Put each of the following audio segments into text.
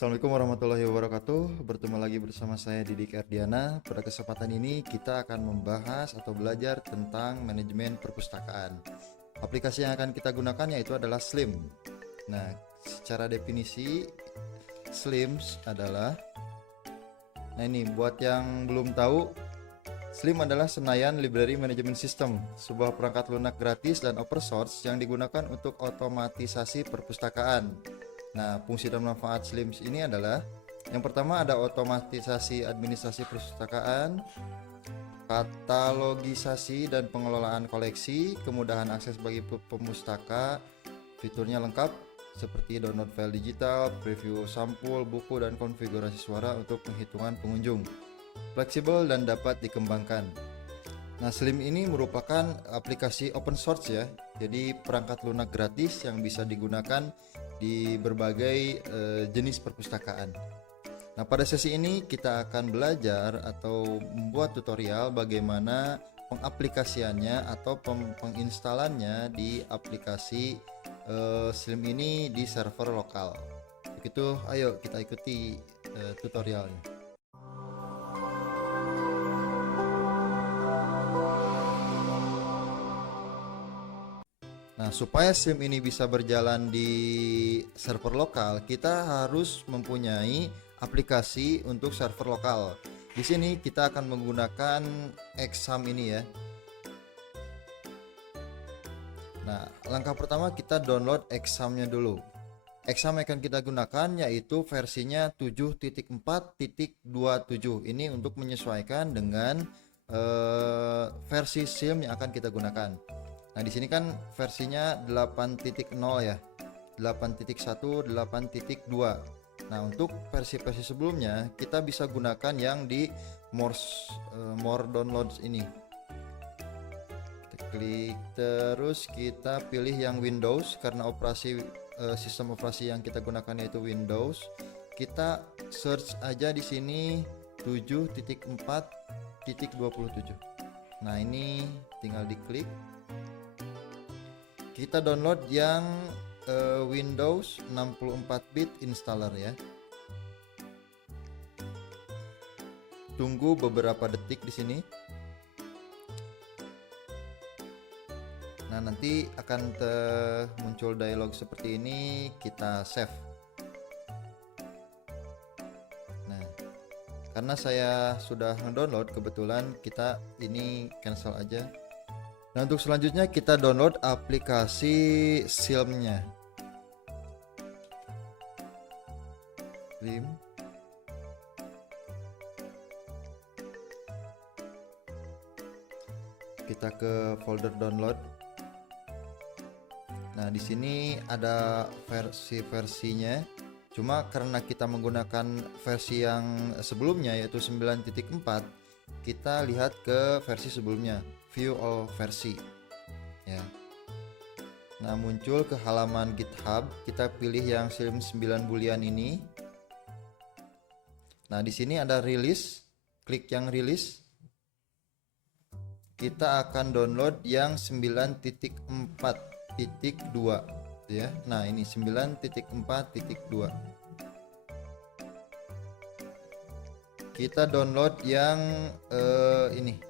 Assalamualaikum warahmatullahi wabarakatuh. Bertemu lagi bersama saya Didik Ardiana. Pada kesempatan ini kita akan membahas atau belajar tentang manajemen perpustakaan. Aplikasi yang akan kita gunakan yaitu adalah Slim. Nah, secara definisi Slims adalah, nah ini buat yang belum tahu, Slim adalah Senayan Library Management System, sebuah perangkat lunak gratis dan open source yang digunakan untuk otomatisasi perpustakaan. Nah, fungsi dan manfaat Slims ini adalah yang pertama ada otomatisasi administrasi perpustakaan, katalogisasi dan pengelolaan koleksi, kemudahan akses bagi pemustaka, fiturnya lengkap seperti download file digital, preview sampul, buku, dan konfigurasi suara untuk penghitungan pengunjung. Fleksibel dan dapat dikembangkan. Nah, Slim ini merupakan aplikasi open source ya. Jadi perangkat lunak gratis yang bisa digunakan di berbagai jenis perpustakaan. Nah, pada sesi ini kita akan belajar atau membuat tutorial bagaimana pengaplikasiannya atau penginstalannya di aplikasi Slim ini di server lokal. Begitu, ayo kita ikuti tutorialnya. Nah, supaya SIM ini bisa berjalan di server lokal, kita harus mempunyai aplikasi untuk server lokal. Di sini kita akan menggunakan Exam ini ya. Nah, langkah pertama kita download Examnya dulu. Exam yang akan kita gunakan yaitu versinya 7.4.27. Ini untuk menyesuaikan dengan versi SIM yang akan kita gunakan. Nah, di sini kan versinya 8.0 ya. 8.1, 8.2. Nah, untuk versi-versi sebelumnya kita bisa gunakan yang di more downloads ini. Kita klik terus kita pilih yang Windows karena sistem operasi yang kita gunakan yaitu Windows. Kita search aja di sini 7.4.27. Nah, ini tinggal diklik. Kita download yang Windows 64-bit installer ya. Tunggu beberapa detik di sini. Nah, nanti akan muncul dialog seperti ini, kita save. Nah, karena saya sudah mendownload kebetulan, kita ini cancel aja. Nah, untuk selanjutnya kita download aplikasi Slim-nya. Slim. Kita ke folder download. Nah, di sini ada versi-versinya. Cuma karena kita menggunakan versi yang sebelumnya yaitu 9.4, kita lihat ke versi sebelumnya. View all versi ya. Nah, muncul ke halaman GitHub, kita pilih yang Slim 9 bulian ini. Nah, di sini ada release, klik yang release. Kita akan download yang 9.4.2 ya. Nah, ini 9.4.2. Kita download yang ini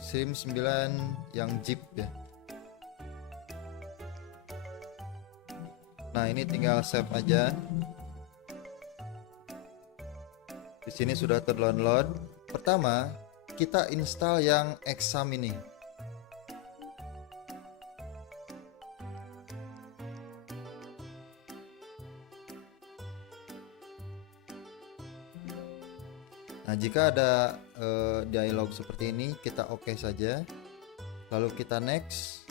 Slim 9 yang zip ya. Nah, ini tinggal save aja. Di sini sudah terdownload. Pertama, kita install yang Exam ini. Nah, jika ada dialog seperti ini, kita oke saja. Lalu kita next.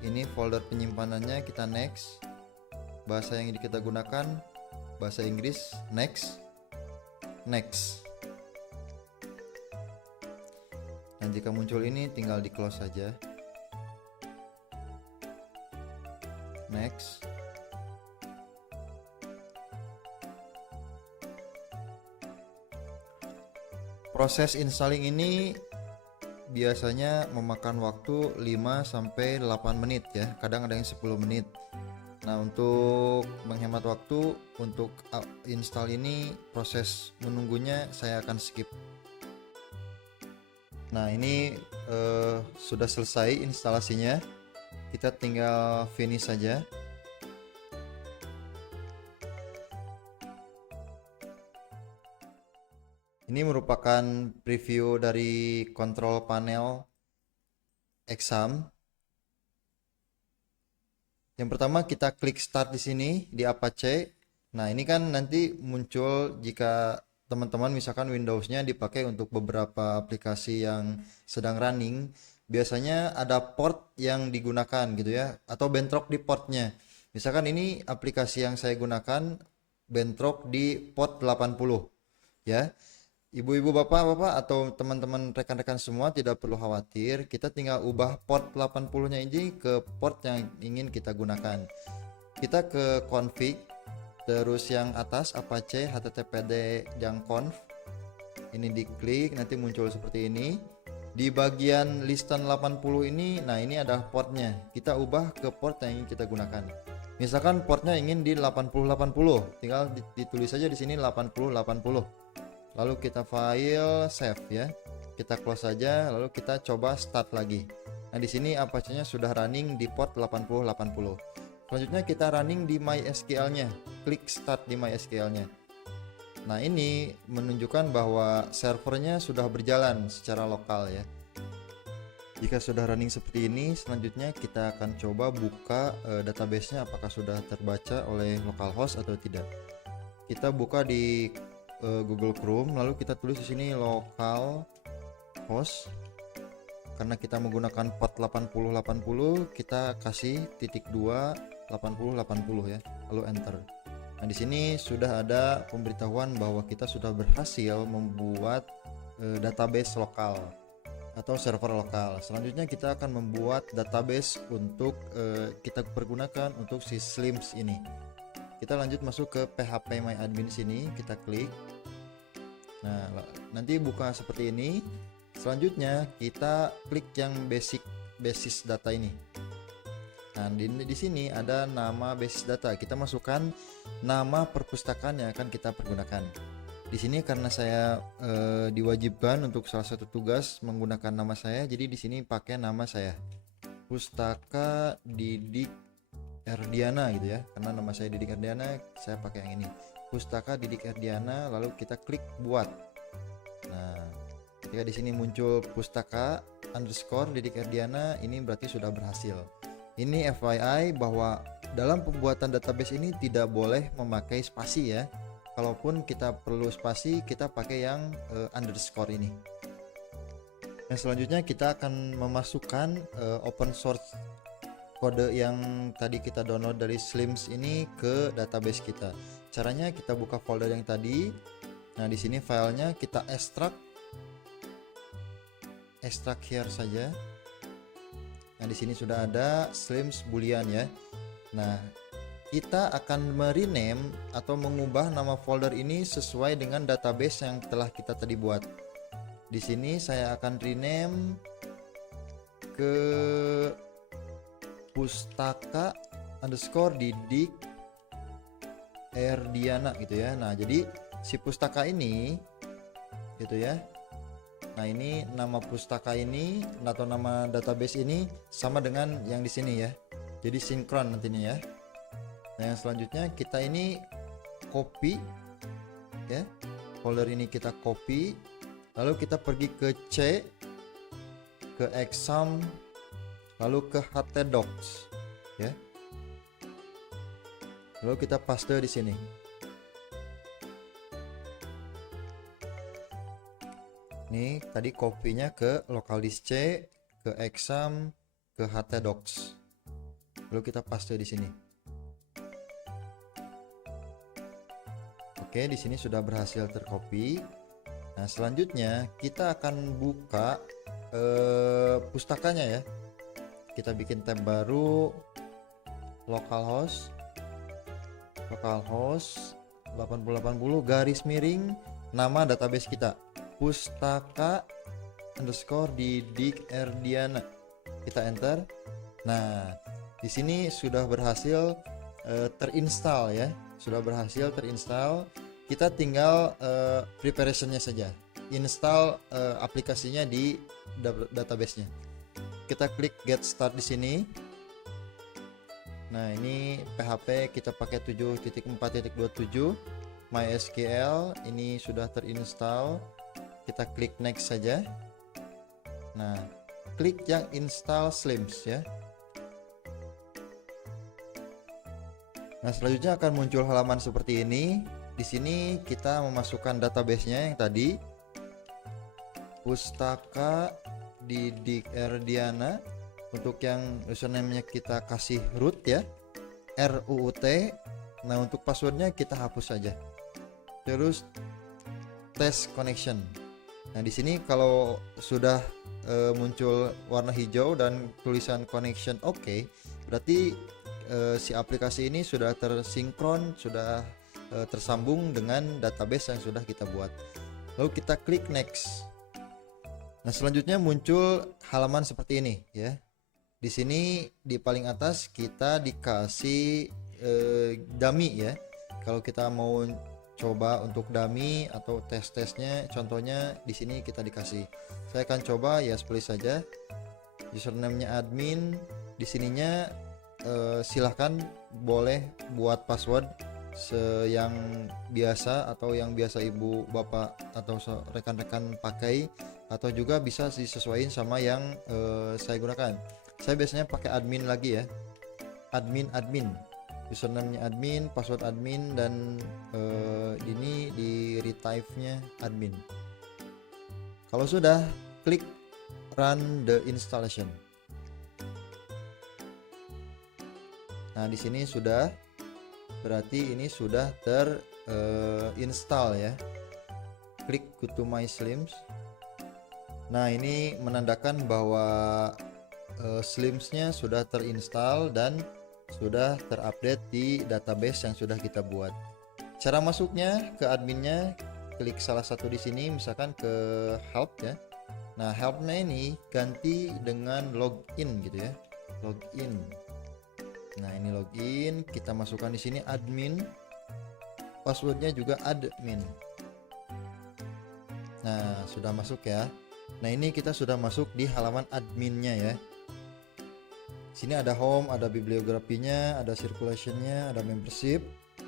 Ini folder penyimpanannya, kita next. Bahasa yang kita gunakan bahasa Inggris, next. Dan jika muncul ini tinggal di close saja. Next. Proses installing ini biasanya memakan waktu 5-8 menit ya, kadang ada yang 10 menit. Nah, untuk menghemat waktu untuk install ini, proses menunggunya saya akan skip. Nah, ini sudah selesai instalasinya. Kita tinggal finish saja. Ini merupakan preview dari control panel Exam. Yang pertama kita klik start di sini di Apache. Nah, ini kan nanti muncul jika teman-teman misalkan Windows-nya dipakai untuk beberapa aplikasi yang sedang running, biasanya ada port yang digunakan gitu ya, atau bentrok di portnya. Misalkan ini aplikasi yang saya gunakan bentrok di port 80 ya. Ibu-ibu, bapak-bapak atau teman-teman rekan-rekan semua tidak perlu khawatir, kita tinggal ubah port 80-nya ini ke port yang ingin kita gunakan. Kita ke config, terus yang atas Apache httpd conf. Ini diklik, nanti muncul seperti ini. Di bagian listen 80 ini, nah ini ada portnya. Kita ubah ke port yang ingin kita gunakan. Misalkan portnya ingin di 8080, tinggal ditulis saja di sini 8080. Lalu kita file save ya. Kita close saja, lalu kita coba start lagi. Nah, di sini Apache-nya sudah running di port 8080. Selanjutnya kita running di MySQL-nya. Klik start di MySQL-nya. Nah, ini menunjukkan bahwa servernya sudah berjalan secara lokal ya. Jika sudah running seperti ini, selanjutnya kita akan coba buka database-nya apakah sudah terbaca oleh localhost atau tidak. Kita buka di Google Chrome, lalu kita tulis di sini localhost. Karena kita menggunakan port 8080, kita kasih *2 8080 ya, lalu enter. Nah, di sini sudah ada pemberitahuan bahwa kita sudah berhasil membuat database lokal atau server lokal. Selanjutnya kita akan membuat database untuk kita pergunakan untuk si Slims ini. Kita lanjut masuk ke phpMyAdmin sini, kita klik. Nah, nanti buka seperti ini. Selanjutnya kita klik yang basis data ini. Nah, di sini ada nama basis data. Kita masukkan nama perpustakaan yang akan kita pergunakan. Di sini karena saya diwajibkan untuk salah satu tugas menggunakan nama saya, jadi di sini pakai nama saya. Pustaka Didik Erdiana gitu ya. Karena nama saya Didik Erdiana, saya pakai yang ini. Pustaka Didik Erdiana, lalu kita klik buat. Nah, ketika di sini muncul pustaka _Didik Erdiana, ini berarti sudah berhasil. Ini FYI bahwa dalam pembuatan database ini tidak boleh memakai spasi ya. Kalaupun kita perlu spasi, kita pakai yang underscore ini. Yang selanjutnya kita akan memasukkan open source kode yang tadi kita download dari Slims ini ke database kita. Caranya kita buka folder yang tadi. Nah, di sini filenya kita extract here saja. Nah, di sini sudah ada Slims boolean ya. Nah, kita akan merename atau mengubah nama folder ini sesuai dengan database yang telah kita tadi buat. Di sini saya akan rename ke pustaka _didik Erdiana gitu ya. Nah, jadi si pustaka ini gitu ya. Nah, ini nama pustaka ini atau nama database ini sama dengan yang di sini ya. Jadi sinkron nantinya ya. Nah, yang selanjutnya kita ini copy ya. Folder ini kita copy. Lalu kita pergi ke C, ke exam, lalu ke htdocs ya. Lalu kita paste di sini. Nih, tadi copy-nya ke localdisk C, ke exam, ke htdocs. Lalu kita paste di sini. Oke, di sini sudah berhasil tercopy. Nah, selanjutnya kita akan buka pustakanya ya. Kita bikin tab baru, localhost 8080 garis miring nama database kita, pustaka _didik Erdiana. Kita enter. Nah, di sini sudah berhasil terinstall ya, sudah berhasil terinstall. Kita tinggal preparationnya saja, install aplikasinya di database-nya. Kita klik get start di sini. Nah, ini PHP kita pakai 7.4.27 MySQL, ini sudah terinstall. Kita klik next saja. Nah, klik yang install Slims ya. Nah, selanjutnya akan muncul halaman seperti ini. Di sini kita memasukkan database-nya yang tadi, Pustaka Didik Erdiana. Untuk yang username-nya kita kasih root ya, RUUT. Nah, untuk passwordnya kita hapus saja. Terus test connection. Nah, di sini kalau sudah muncul warna hijau dan tulisan connection oke, berarti si aplikasi ini sudah tersinkron, sudah tersambung dengan database yang sudah kita buat. Lalu kita klik next. Nah, selanjutnya muncul halaman seperti ini ya. Di sini di paling atas kita dikasih dummy ya. Kalau kita mau coba untuk dummy atau tes-tesnya, contohnya di sini kita dikasih. Saya akan coba ya, pilih saja username-nya admin. Di sininya silahkan boleh buat password yang biasa atau yang biasa ibu bapak atau rekan-rekan pakai, atau juga bisa disesuaikan sama yang saya gunakan. Saya biasanya pakai admin lagi ya, admin username-nya admin, password admin, dan ini di retrieve-nya admin. Kalau sudah, klik run the installation. Nah, di sini sudah, berarti ini sudah terinstall ya. Klik go to my Slims. Nah, ini menandakan bahwa Slims-nya sudah terinstall dan sudah terupdate di database yang sudah kita buat. Cara masuknya ke adminnya, klik salah satu di sini, misalkan ke help ya. Nah, helpnya ini ganti dengan login gitu ya, login. Nah, ini login, kita masukkan di sini admin, passwordnya juga admin. Nah, sudah masuk ya. Nah, ini kita sudah masuk di halaman adminnya ya. Sini ada home, ada bibliografinya, ada circulationnya, ada membership,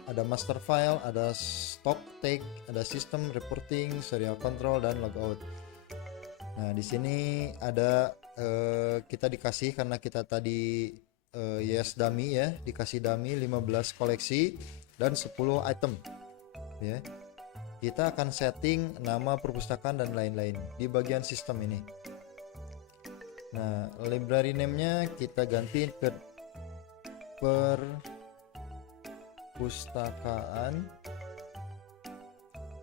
ada master file, ada stock take, ada system reporting, serial control, dan logout. Nah, di sini ada kita dikasih, karena kita tadi yes dummy ya, dikasih dummy 15 koleksi dan 10 item ya. Kita akan setting nama perpustakaan dan lain-lain di bagian sistem ini. Nah, library name-nya kita ganti ke perpustakaan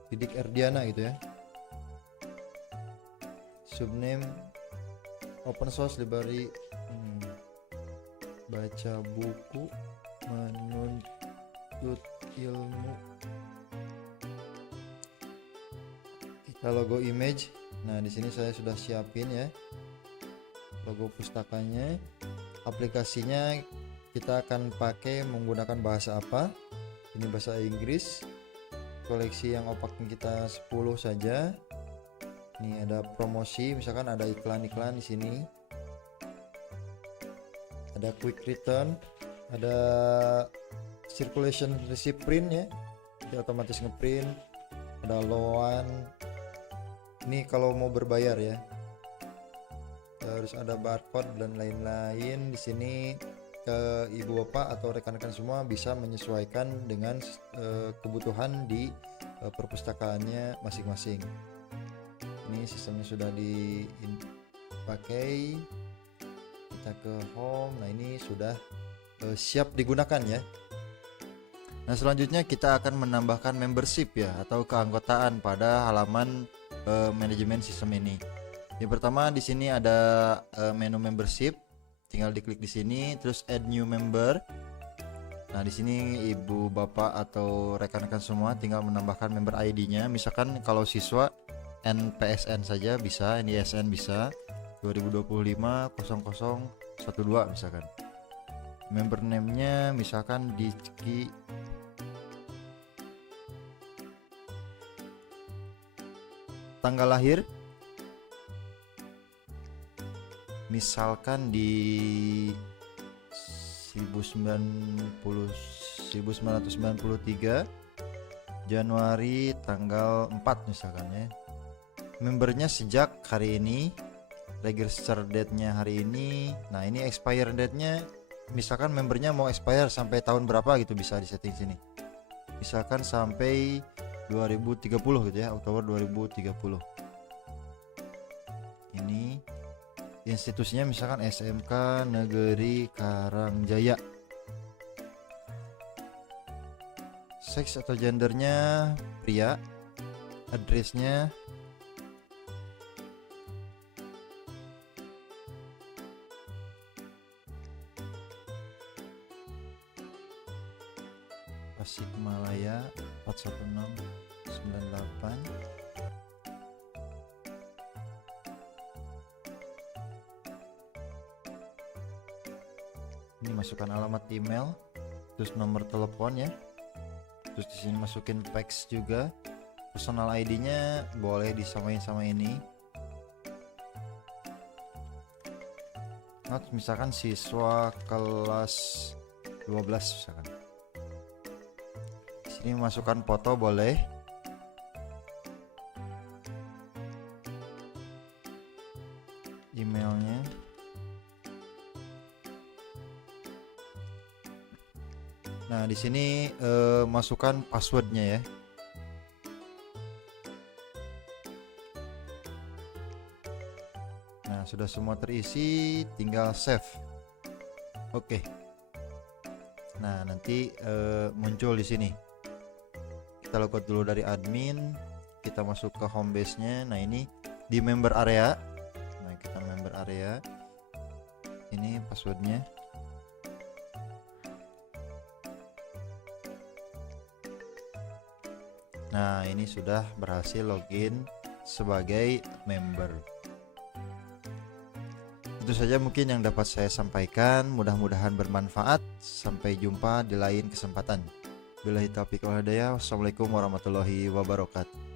Didik Erdiana gitu ya. Subname open source library, baca buku menuntut ilmu. Kita logo image. Nah, di sini saya sudah siapin ya logo pustakanya. Aplikasinya kita akan pakai menggunakan bahasa apa? Ini bahasa Inggris. Koleksi yang opaknya kita 10 saja. Ini ada promosi, misalkan ada iklan-iklan di sini. Ada quick return, ada circulation receipt print ya. Dia otomatis ngeprint. Ada loan. Ini kalau mau berbayar ya. Terus ada barcode dan lain-lain. Di sini ke ibu bapak atau rekan-rekan semua bisa menyesuaikan dengan kebutuhan di perpustakaannya masing-masing. Ini sistemnya sudah dipakai. Kita ke home. Nah, ini sudah siap digunakan ya. Nah, selanjutnya kita akan menambahkan membership ya, atau keanggotaan pada halaman manajemen sistem ini. Yang pertama di sini ada menu membership, tinggal diklik di sini, terus add new member. Nah, di sini ibu bapak atau rekan-rekan semua tinggal menambahkan member ID-nya. Misalkan kalau siswa NPSN saja bisa, NISN bisa, 2025 0012 misalkan. Member name-nya misalkan Diki. Tanggal lahir misalkan di 1993 Januari tanggal 4 misalkan ya. Membernya sejak hari ini, register date-nya hari ini. Nah, ini expire date-nya misalkan membernya mau expire sampai tahun berapa gitu, bisa disetting sini. Misalkan sampai 2030 gitu ya, Oktober 2030. Ini institusinya misalkan SMK Negeri Karangjaya. Seks atau gendernya pria. Addressnya Tasikmalaya 41698. Ini masukkan alamat email, terus nomor telepon ya. Terus di sini masukin fax juga. Personal ID-nya boleh disamain sama ini. Nah, misalkan siswa kelas 12 misalkan. Di sini masukkan foto boleh. Emailnya. Nah, di sini masukkan passwordnya ya. Nah, sudah semua terisi, tinggal save. Oke. Nah, nanti muncul di sini. Kita logout dulu dari admin, kita masuk ke home base-nya. Nah, ini di member area. Nah, kita member area. Ini passwordnya. Nah, ini sudah berhasil login sebagai member. Itu saja mungkin yang dapat saya sampaikan. Mudah-mudahan bermanfaat. Sampai jumpa di lain kesempatan. Billahi taufiq wal hidayah. Wassalamualaikum warahmatullahi wabarakatuh.